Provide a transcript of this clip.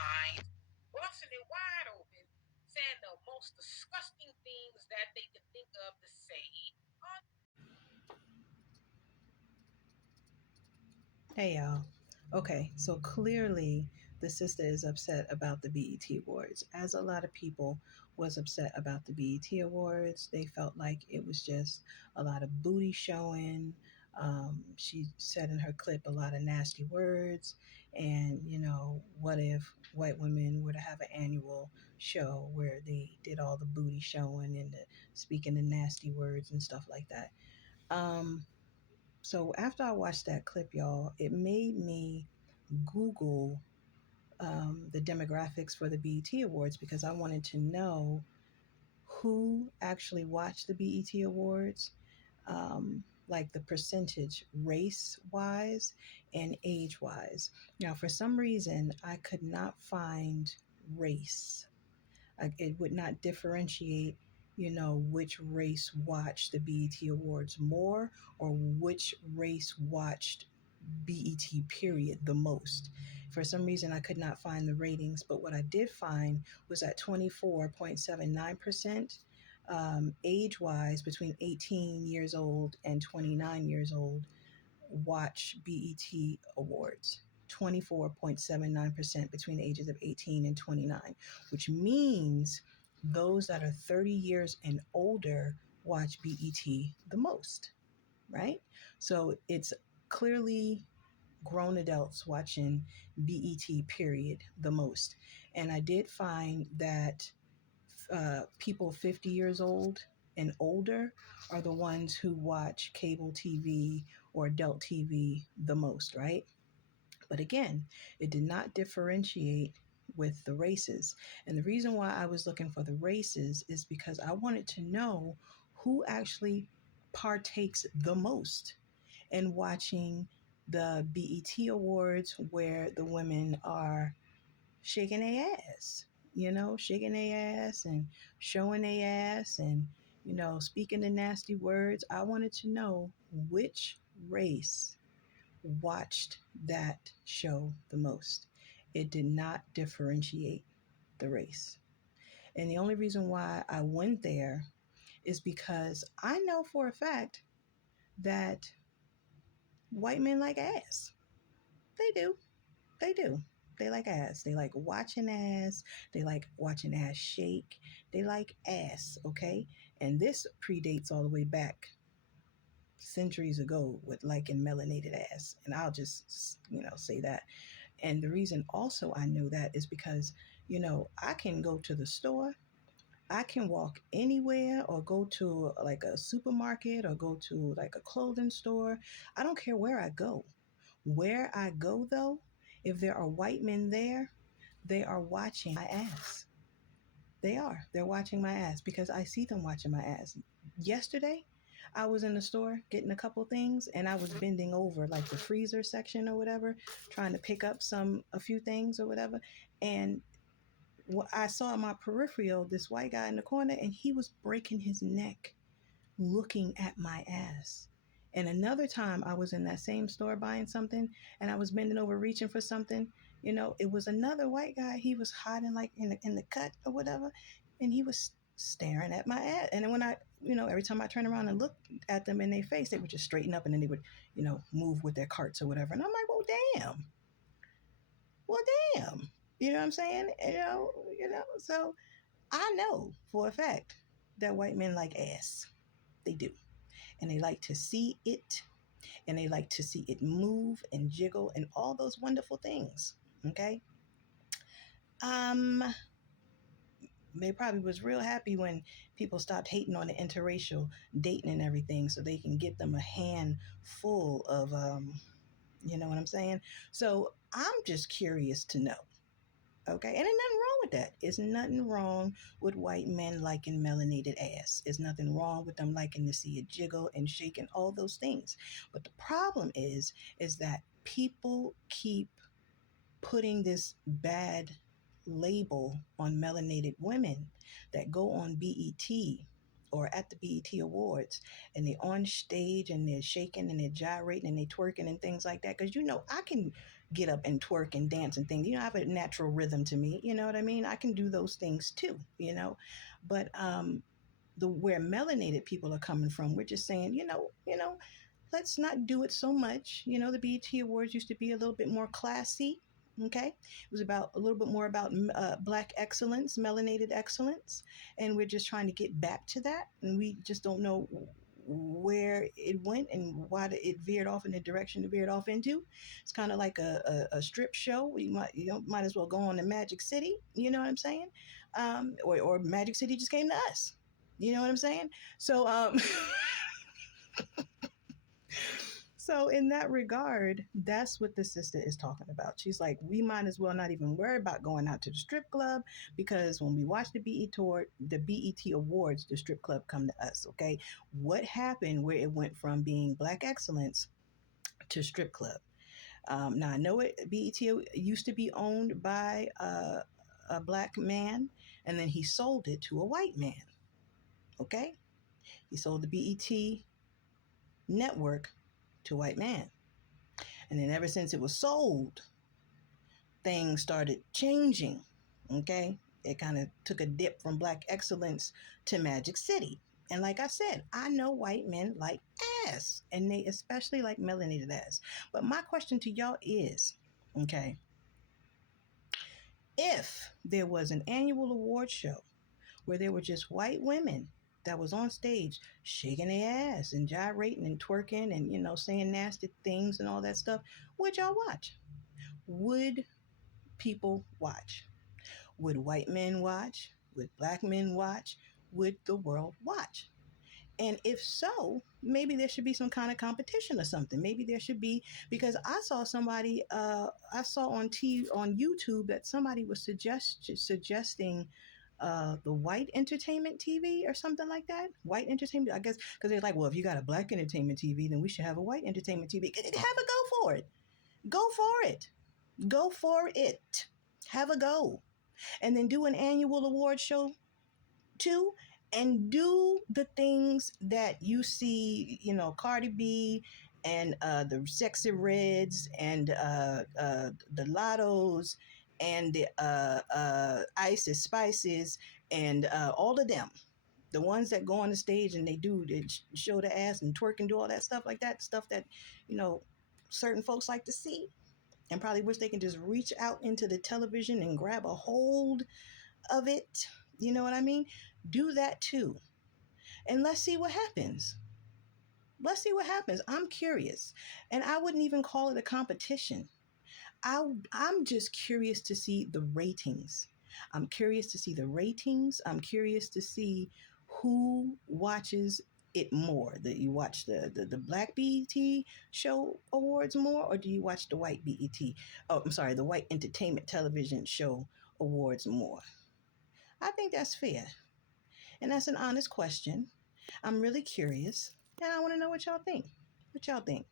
behind, busting it wide open, saying the most disgusting things that they could think of to say. Hey y'all. Okay, so clearly the sister is upset about the BET Awards. As a lot of people was upset about the BET Awards, they felt like it was just a lot of booty showing. She said in her clip a lot of nasty words, and what if white women were to have an annual show where they did all the booty showing and the speaking the nasty words and stuff like that. So after I watched that clip, y'all, it made me Google the demographics for the BET Awards because I wanted to know who actually watched the BET Awards, like the percentage race-wise and age-wise. Now, for some reason, I could not find race. It would not differentiate which race watched the BET Awards more or which race watched BET period the most. For some reason, I could not find the ratings, but what I did find was that 24.79% age-wise between 18 years old and 29 years old watch BET Awards. 24.79% between the ages of 18 and 29, which means those that are 30 years and older watch BET the most, right? So it's clearly grown adults watching BET period the most. And I did find that people 50 years old and older are the ones who watch cable TV or adult TV the most, right? But again, it did not differentiate with the races. And the reason why I was looking for the races is because I wanted to know who actually partakes the most in watching the BET Awards where the women are shaking their ass, shaking their ass and showing their ass and, speaking the nasty words. I wanted to know which race watched that show the most. It did not differentiate the race. And the only reason why I went there is because I know for a fact that white men like ass. They do. They do. They like ass. They like watching ass. They like watching ass shake. They like ass, okay? And this predates all the way back centuries ago with liking melanated ass. And I'll just, say that. And the reason also I know that is because, I can go to the store. I can walk anywhere or go to like a supermarket or go to like a clothing store. I don't care where I go. Where I go, though, if there are white men there, they are watching my ass. They are. They're watching my ass because I see them watching my ass. Yesterday, I was in the store getting a couple things and I was bending over like the freezer section or whatever, trying to pick up a few things or whatever. And I saw in my peripheral this white guy in the corner and he was breaking his neck looking at my ass. And another time I was in that same store buying something and I was bending over reaching for something, it was another white guy. He was hiding like in the cut or whatever. And he was staring at my ass. And then when I, every time I turned around and looked at them in their face, they would just straighten up and then they would, move with their carts or whatever. And I'm like, well, damn. You know what I'm saying? So I know for a fact that white men like ass. They do. And they like to see it, and they like to see it move and jiggle and all those wonderful things. Okay. They probably was real happy when people stopped hating on the interracial dating and everything, so they can get them a handful of, you know what I'm saying? So I'm just curious to know. Okay, and there's nothing wrong with that. It's nothing wrong with white men liking melanated ass. There's nothing wrong with them liking to see it jiggle and shake and all those things. But the problem is that people keep putting this bad label on melanated women that go on BET or at the BET Awards, and they're on stage and they're shaking and they're gyrating and they're twerking and things like that. Because I can get up and twerk and dance and things. I have a natural rhythm to me. You know what I mean? I can do those things too. But the where melanated people are coming from, we're just saying, let's not do it so much. The BET Awards used to be a little bit more classy. Okay, it was about a little bit more about Black excellence, melanated excellence, and we're just trying to get back to that, and we just don't know where it went and why it veered off in the direction it veered off into. It's kind of like a strip show. You might as well go on to Magic City. You know what I'm saying? Or Magic City just came to us. You know what I'm saying? So So in that regard, that's what the sister is talking about. She's like, we might as well not even worry about going out to the strip club, because when we watch the BET Awards, the strip club come to us. Okay, what happened where it went from being Black excellence to strip club? Now I know BET used to be owned by a Black man, and then he sold it to a white man. Okay, he sold the BET network to a white man. And then ever since it was sold, things started changing. Okay, it kind of took a dip from Black excellence to Magic City. And like I said, I know white men like ass, and they especially like melanated ass. But my question to y'all is, okay, if there was an annual award show where there were just white women that was on stage shaking their ass and gyrating and twerking and saying nasty things and all that stuff, would y'all watch? Would people watch? Would white men watch? Would Black men watch? Would the world watch? And if so, maybe there should be some kind of competition or something. Maybe there should be, because I saw somebody, I saw on YouTube that somebody was suggesting the white entertainment TV or something like that. White entertainment, I guess, because they're like, well, if you got a Black entertainment TV, then we should have a white entertainment TV. Have a go for it. Go for it. Go for it. Have a go. And then do an annual award show too. And do the things that you see, Cardi B and the Sexy Reds and the Lottos and the Ices Spices and all of them. The ones that go on the stage and they show the ass and twerk and do all that stuff like that. Stuff that, certain folks like to see, and probably wish they can just reach out into the television and grab a hold of it. You know what I mean? Do that too. And let's see what happens. Let's see what happens. I'm curious. And I wouldn't even call it a competition. I'm just curious to see the ratings. I'm curious to see the ratings. I'm curious to see who watches it more. That you watch the Black BET show awards more, or do you watch the white BET? Oh, I'm sorry, the white entertainment television show awards more. I think that's fair. And that's an honest question. I'm really curious, and I want to know what y'all think. What y'all think?